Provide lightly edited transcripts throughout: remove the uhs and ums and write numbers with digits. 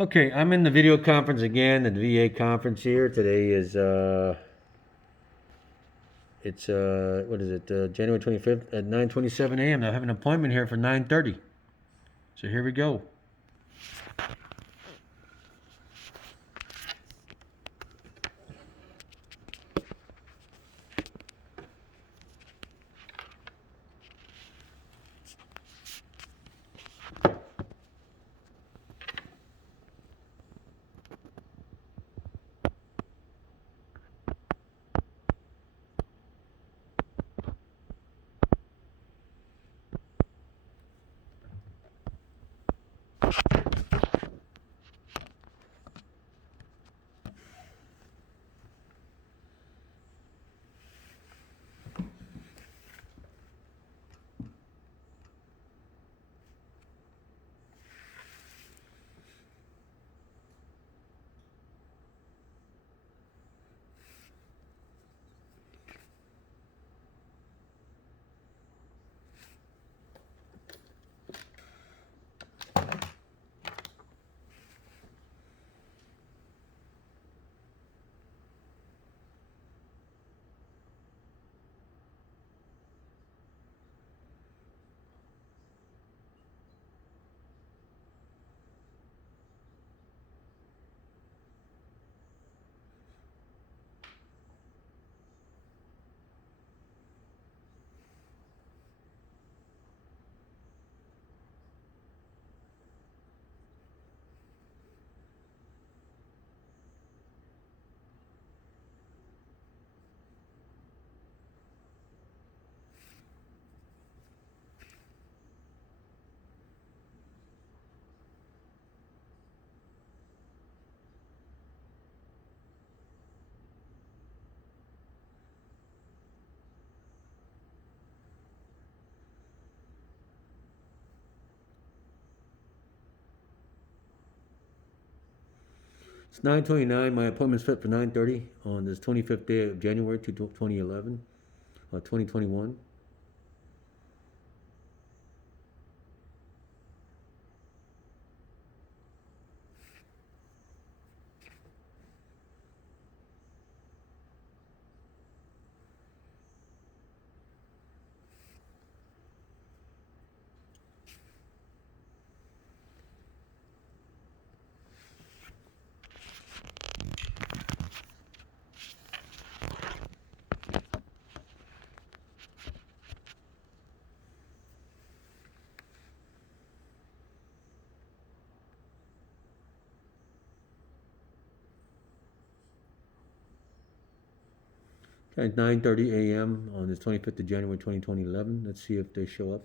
Okay, I'm in the video conference again, the VA conference here. Today is it's what is it? January 25th at 9:27 a.m. I have an appointment here for 9:30. So here we go. It's 9:29. My appointment's set for 9:30 on this 25th day of January 2011, 2021. Okay, 9:30 a.m. on this 25th of January 2011. Let's see if they show up.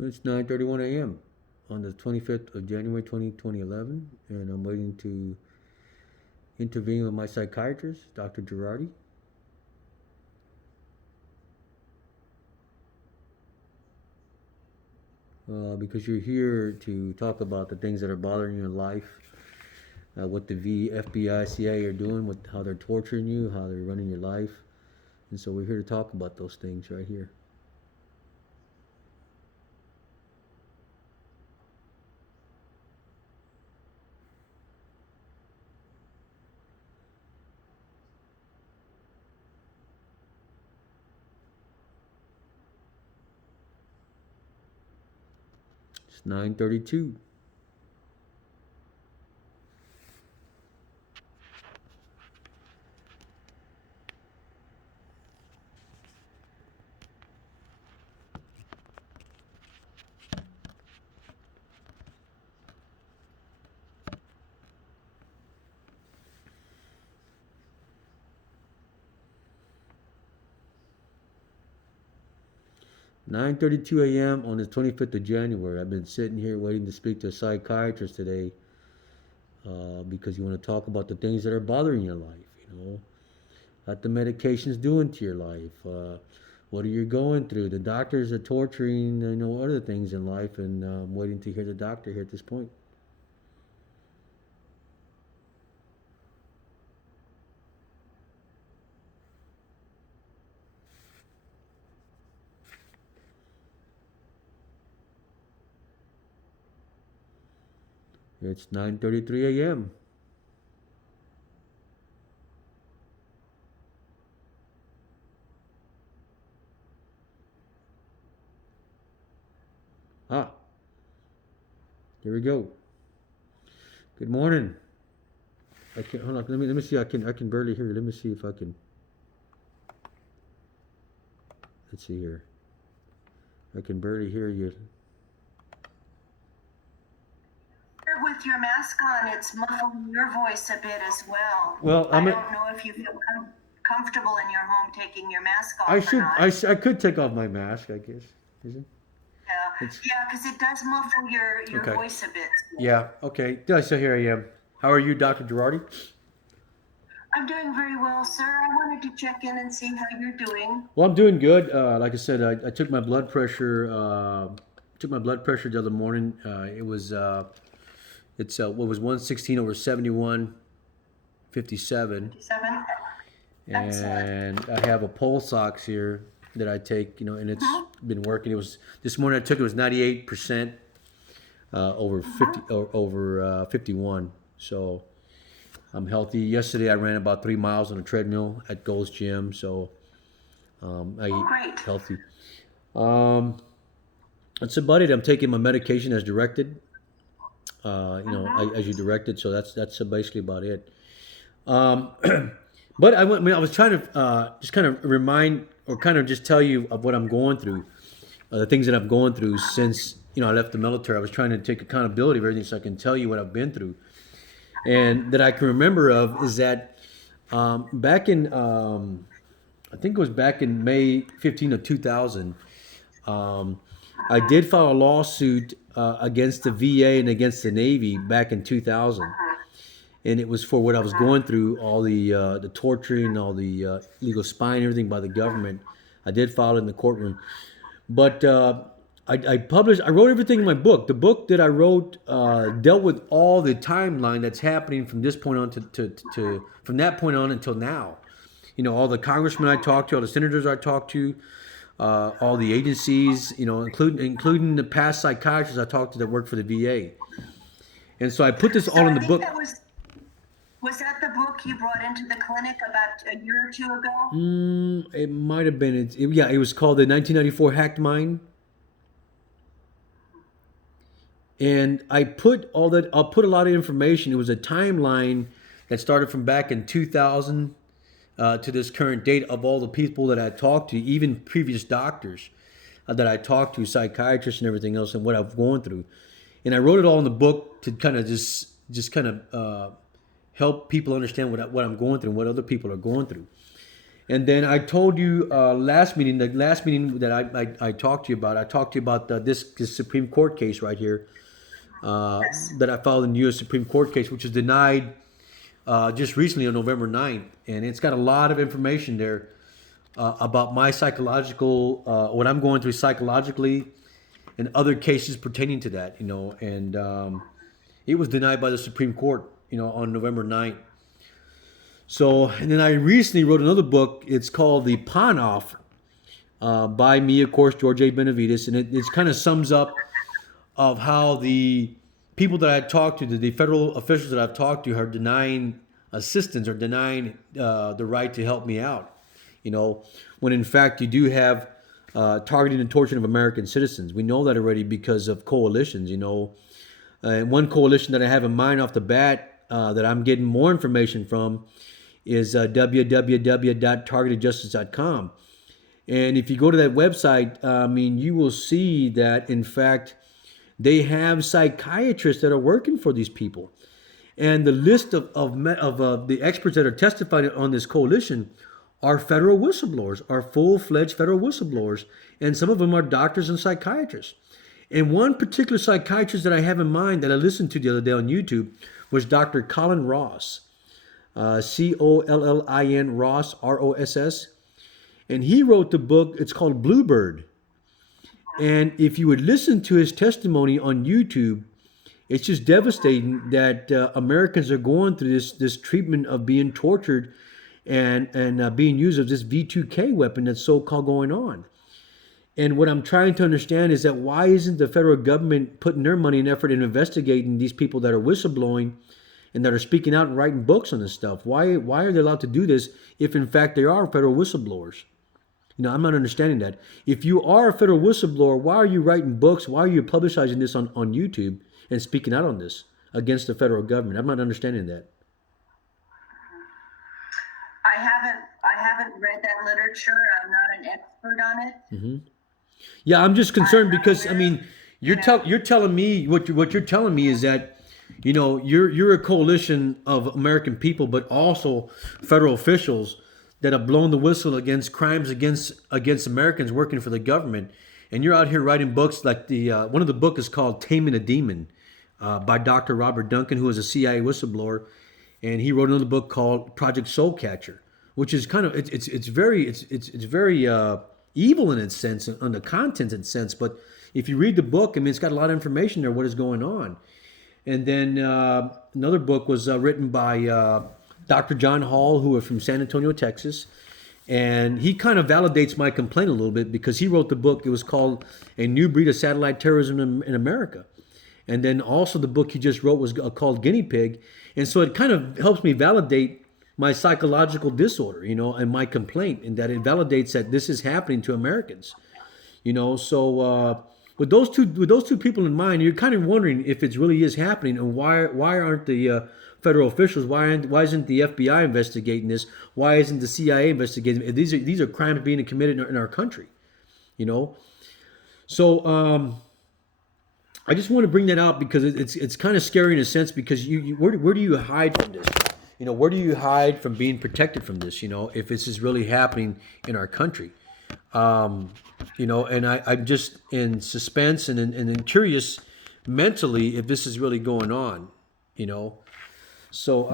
It's 9:31 a.m. on the 25th of January 2011, and I'm waiting to intervene with my psychiatrist, Dr. Girardi, because you're here to talk about the things that are bothering you in life, what the FBI, CIA are doing, what how they're torturing you, how they're running your life, and so we're here to talk about those things right here. 9:32. (9:32 a.m. on the 25th of January). I've been sitting here waiting to speak to a psychiatrist today because you want to talk about the things that are bothering your life. What the medication's doing to your life. What are you going through? The doctors are torturing, other things in life, and I'm waiting to hear the doctor here at this point. It's 9:33 a.m. Ah, here we go. Good morning. I can't hold on. Let me see. I can barely hear you. Let me see if I can. Let's see here. I can barely hear you. With your mask on, it's muffling your voice a bit as well. Well, I don't know if you feel comfortable in your home taking your mask off. I could take off my mask, I guess. Is it? Yeah, because it does muffle your Okay. voice a bit. Yeah. Okay. So here I am. How are you, Dr. Girardi? I'm doing very well, sir. I wanted to check in and see how you're doing. Well, I'm doing good. Like I said, I took my blood pressure. The other morning. It's what was 116 over 71, 57. 57? And I have a pulse ox here that I take, and it's been working. It was this morning I took it was 98% over 51. So I'm healthy. Yesterday I ran about 3 miles on a treadmill at Gold's Gym. So I eat healthy. That's about it. I'm taking my medication as directed. As you directed. So that's basically about it. But I was trying to just kind of remind or kind of just tell you of what I'm going through, the things that I've gone through since I left the military. I was trying to take accountability of everything so I can tell you what I've been through, and that I can remember of is that back in I think it was back in May 15 of 2000. I did file a lawsuit against the VA and against the Navy back in 2000. And it was for what I was going through, all the torturing, all the illegal spying, everything by the government. I did file it in the courtroom. But I wrote everything in my book. The book that I wrote dealt with all the timeline that's happening from this point on from that point on until now. All the congressmen I talked to, all the senators I talked to, all the agencies, including the past psychiatrists I talked to that worked for the VA. And so I put this all in the book. Was that the book you brought into the clinic about a year or two ago? It might have been. It was called the 1994 Hacked Mind. And I'll put a lot of information. It was a timeline that started from back in 2000 to this current date of all the people that I talked to, even previous doctors that I talked to, psychiatrists and everything else, and what I've gone through. And I wrote it all in the book to kind of just kind of help people understand what I'm going through and what other people are going through. And then I told you the last meeting that I talked to you about, I talked to you about this Supreme Court case right here that I filed in the U.S. Supreme Court case, which was denied just recently on November 9th. And it's got a lot of information there about my psychological, what I'm going through psychologically and other cases pertaining to that, and it was denied by the Supreme Court, on November 9th. So, and then I recently wrote another book. It's called The Pawn Off by me, of course, George A. Benavides. And it kind of sums up of how the people that I talked to, the federal officials that I've talked to, are denying assistance or denying the right to help me out. When in fact you do have targeting and torturing of American citizens. We know that already because of coalitions. And one coalition that I have in mind off the bat that I'm getting more information from is www.targetedjustice.com. And if you go to that website, you will see that, in fact, they have psychiatrists that are working for these people. And the list of the experts that are testifying on this coalition are federal whistleblowers, are full-fledged federal whistleblowers, and some of them are doctors and psychiatrists. And one particular psychiatrist that I have in mind that I listened to the other day on YouTube was Dr. Colin Ross, Collin Ross, Ross. And he wrote the book, it's called Bluebird. And if you would listen to his testimony on YouTube, it's just devastating that Americans are going through this treatment of being tortured and being used as this V2K weapon that's so-called going on. And what I'm trying to understand is that why isn't the federal government putting their money and effort in investigating these people that are whistleblowing and that are speaking out and writing books on this stuff? Why are they allowed to do this if in fact they are federal whistleblowers? I'm not understanding that. If you are a federal whistleblower, why are you writing books? Why are you publicizing this on YouTube and speaking out on this against the federal government? I'm not understanding that. I haven't read that literature. I'm not an expert on it. Mm-hmm. Yeah, I'm just concerned because you're telling me what you're telling me is that you're a coalition of American people, but also federal officials that have blown the whistle against crimes against Americans working for the government, and you're out here writing books like the one of the book is called "Taming a Demon" by Dr. Robert Duncan, who is a CIA whistleblower, and he wrote another book called Project Soul Catcher, which is kind of it's very evil in its sense, on the content in its sense. But if you read the book, it's got a lot of information there, what is going on. And then another book was written by Dr. John Hall, who is from San Antonio, Texas. And he kind of validates my complaint a little bit because he wrote the book. It was called A New Breed of Satellite Terrorism in America. And then also the book he just wrote was called Guinea Pig. And so it kind of helps me validate my psychological disorder, and my complaint, and that it validates that this is happening to Americans, So with those two people in mind, you're kind of wondering if it really is happening, and why aren't the federal officials, why isn't the FBI investigating this? Why isn't the CIA investigating? These are crimes being committed in our country, So I just want to bring that out because it's kind of scary in a sense, because where do you hide from this? Where do you hide from being protected from this, if this is really happening in our country? And I'm just in suspense and curious mentally if this is really going on, So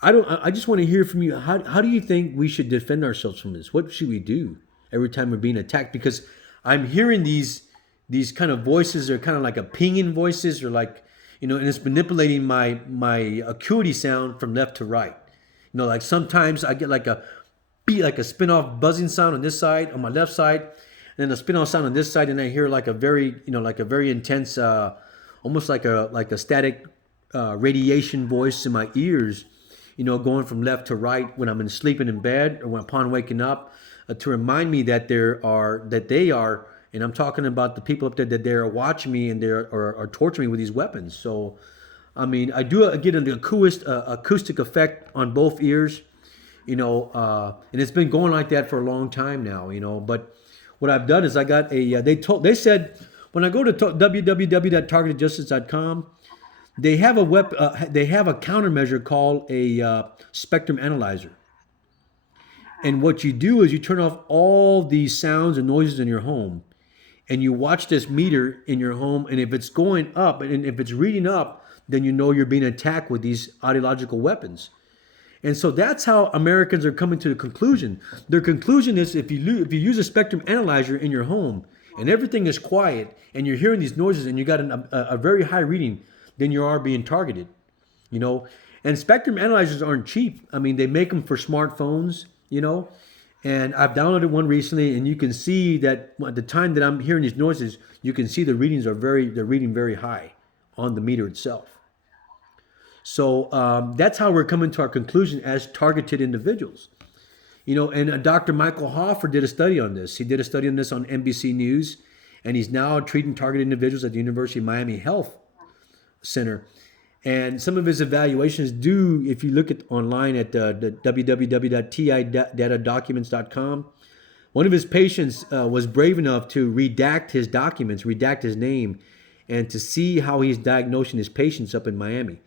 I just want to hear from you. How do you think we should defend ourselves from this? What should we do every time we're being attacked? Because I'm hearing these kind of voices. They're kind of like a pinging voices, or like, and it's manipulating my acuity sound from left to right. Like sometimes I get like a spin-off buzzing sound on this side, on my left side, and then a spin-off sound on this side, and I hear like a very, like a very intense, almost like a static radiation voice in my ears, going from left to right when I'm sleeping in bed or when upon waking up, to remind me that they are. And I'm talking about the people up there that they're watching me and are torturing me with these weapons. So, I do get an acoustic effect on both ears, and it's been going like that for a long time now, But what I've done is I got they said when I go to www.targetedjustice.com, they have a countermeasure called a spectrum analyzer. And what you do is you turn off all these sounds and noises in your home. And you watch this meter in your home, and if it's going up, and if it's reading up, then you're being attacked with these ideological weapons. And so that's how Americans are coming to the conclusion. Their conclusion is if you use a spectrum analyzer in your home, and everything is quiet, and you're hearing these noises, and you got a very high reading, then you are being targeted. And spectrum analyzers aren't cheap. They make them for smartphones, And I've downloaded one recently, and you can see that at the time that I'm hearing these noises, you can see the readings they're reading very high on the meter itself. So that's how we're coming to our conclusion as targeted individuals. And Dr. Michael Hoffer did a study on this. He did a study on this on NBC News, and he's now treating targeted individuals at the University of Miami Health Center. And some of his evaluations do, if you look at online at the www.tiddatadocuments.com, one of his patients was brave enough to redact his documents, redact his name, and to see how he's diagnosing his patients up in Miami.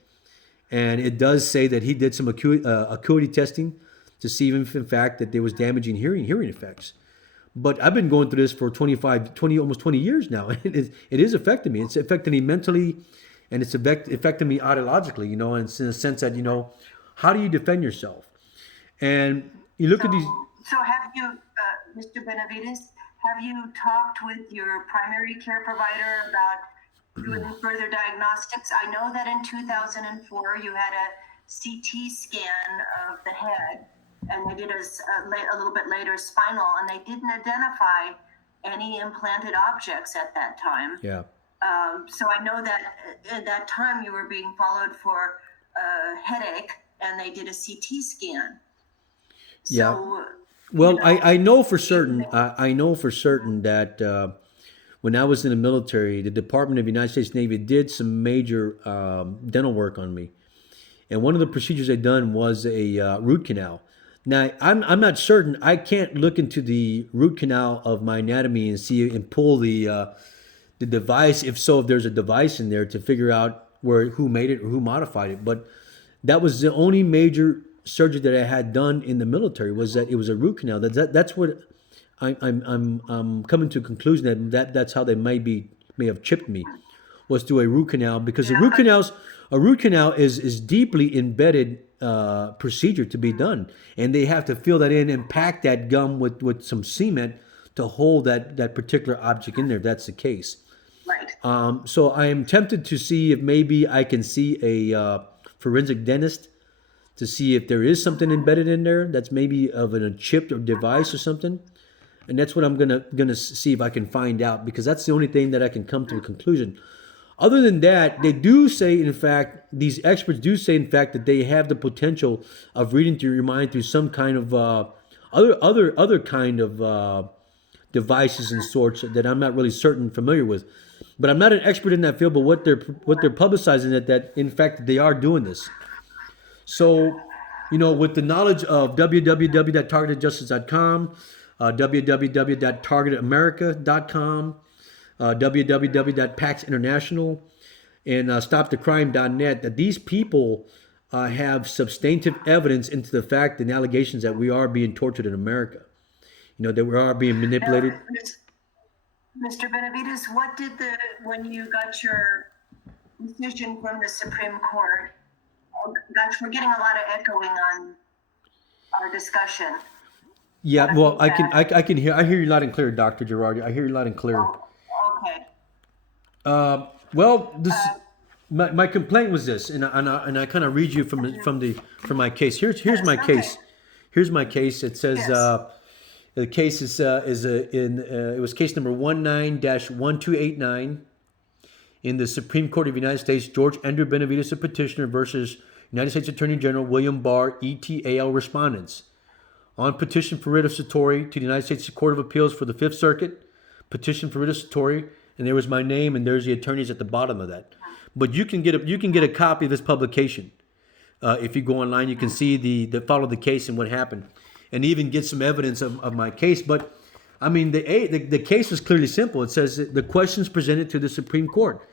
And it does say that he did some acuity testing to see if, in fact, that there was damaging hearing effects. But I've been going through this for almost 20 years now. It is affecting me. It's affecting me mentally, and it's affecting me ideologically, and it's in a sense that, how do you defend yourself? And you look at these. So have you, Mr. Benavides, have you talked with your primary care provider about doing further diagnostics? I know that in 2004 you had a CT scan of the head, and they did a little bit later spinal, and they didn't identify any implanted objects at that time. Yeah. So I know that at that time you were being followed for a headache, and they did a CT scan. Yeah. So, well, I know for certain. I know for certain that when I was in the military, the Department of the United States Navy did some major dental work on me, and one of the procedures they done was a root canal. Now, I'm not certain. I can't look into the root canal of my anatomy and see and pull the device. If there's a device in there to figure out who made it or who modified it. But that was the only major surgery that I had done in the military, was that it was a root canal. That's what I'm coming to a conclusion that's how they may have chipped me, was through a root canal, because a root canal is deeply embedded procedure to be done, and they have to fill that in and pack that gum with some cement to hold that particular object in there. That's the case. Right. So I am tempted to see if maybe I can see a forensic dentist to see if there is something embedded in there that's maybe of a chip or device or something. And that's what I'm gonna see if I can find out, because that's the only thing that I can come to a conclusion. Other than that, they do say, in fact, these experts do say, in fact, that they have the potential of reading through your mind through some kind of other kind of devices and sorts that I'm not really familiar with. But I'm not an expert in that field. But what they're publicizing that in fact they are doing this. So, with the knowledge of www.targetedjustice.com, www.targetedamerica.com, www.pax international, and stopthecrime.net, that these people have substantive evidence into the fact and allegations that we are being tortured in America. That we are being manipulated. Mr. Benavides, when you got your decision from the Supreme Court? Oh, gosh, we're getting a lot of echoing on our discussion. Yeah, well, I can hear you loud and clear, Dr. Girardi. I hear you loud and clear. Oh, okay. Well, my complaint was this, and I kind of read you from my case. Here's my case. Here's my case. It says the case it was case number 19-1289 in the Supreme Court of the United States. George Andrew Benavides, a petitioner, versus United States Attorney General William Barr, ETAL, respondents. On petition for writ of certiorari to the United States Court of Appeals for the Fifth Circuit, petition for writ of certiorari, and there was my name, and there's the attorneys at the bottom of that. But you can get a copy of this publication. If you go online, you can see the follow the case and what happened, and even get some evidence of my case. But I mean, the case is clearly simple. It says the questions presented to the Supreme Court.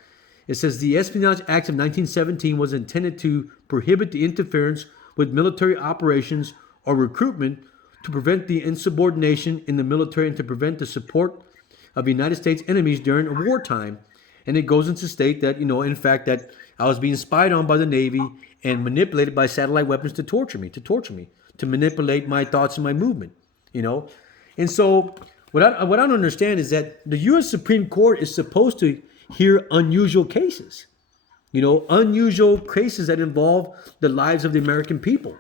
It says the Espionage Act of 1917 was intended to prohibit the interference with military operations or recruitment, to prevent the insubordination in the military, and to prevent the support of United States enemies during a wartime. And it goes into state that, in fact, that I was being spied on by the Navy and manipulated by satellite weapons to torture me, to manipulate my thoughts and my movement, And so what I don't understand is that the U.S. Supreme Court is supposed to hear unusual cases, unusual cases that involve the lives of the American people.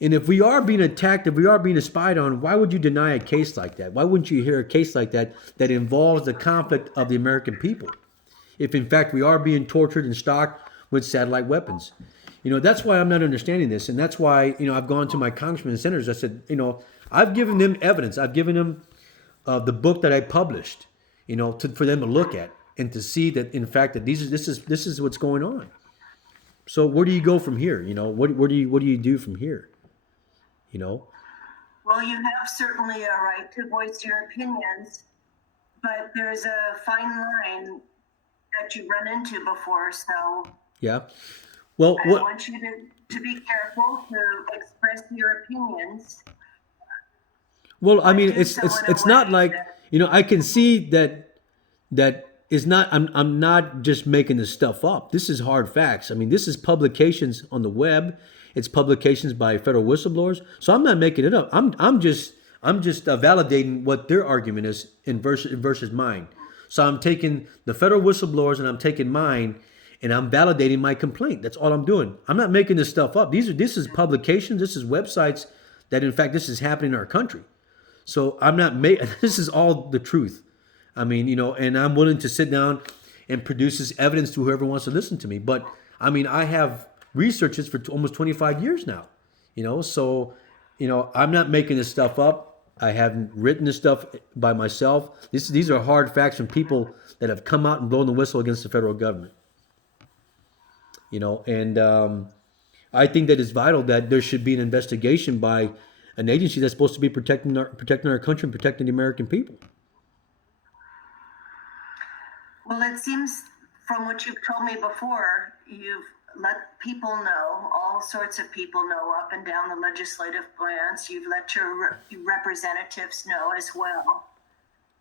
And if we are being attacked, if we are being spied on, why would you deny a case like that? Why wouldn't you hear a case like that involves the conflict of the American people? If in fact we are being tortured and stalked with satellite weapons. That's why I'm not understanding this. And that's why, I've gone to my congressmen and senators. I said, I've given them evidence. I've given them the book that I published, for them to look at and to see that in fact that this is what's going on. So where do you go from here? What do you do from here? Well, you have certainly a right to voice your opinions, but there's a fine line that you run into before. So Yeah. Well, I want you to be careful to express your opinions. Well, I mean, do so in a it's not way like that- I can see that is not. I'm not just making this stuff up. This is hard facts. I mean, this is publications on the web. It's publications by federal whistleblowers. So I'm not making it up. I'm just validating what their argument is versus mine. So I'm taking the federal whistleblowers and I'm taking mine, and I'm validating my complaint. That's all I'm doing. I'm not making this stuff up. This is publications. This is websites that in fact this is happening in our country. So I'm not this is all the truth. I mean, and I'm willing to sit down and produce this evidence to whoever wants to listen to me. But I mean, I have researched this for almost 25 years now, so, I'm not making this stuff up. I haven't written this stuff by myself. These are hard facts from people that have come out and blown the whistle against the federal government, and I think that it's vital that there should be an investigation by an agency that's supposed to be protecting our country and protecting the American people. Well, it seems from what you've told me before, you've let people know, all sorts of people know up and down the legislative branch. You've let your representatives know as well.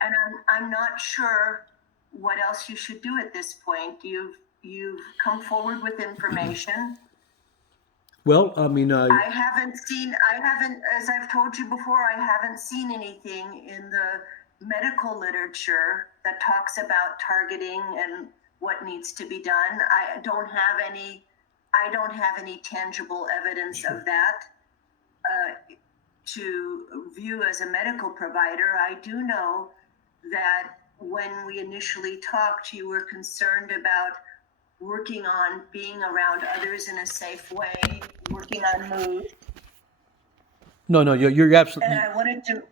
And I'm not sure what else you should do at this point. You've come forward with information. Well, I mean, I haven't, as I've told you before, I haven't seen anything in the medical literature that talks about targeting and what needs to be done. I don't have any tangible evidence of that to view as a medical provider. I do know that when we initially talked, you were concerned about working on being around others in a safe way, working on mood. No, you're absolutely. And I wanted to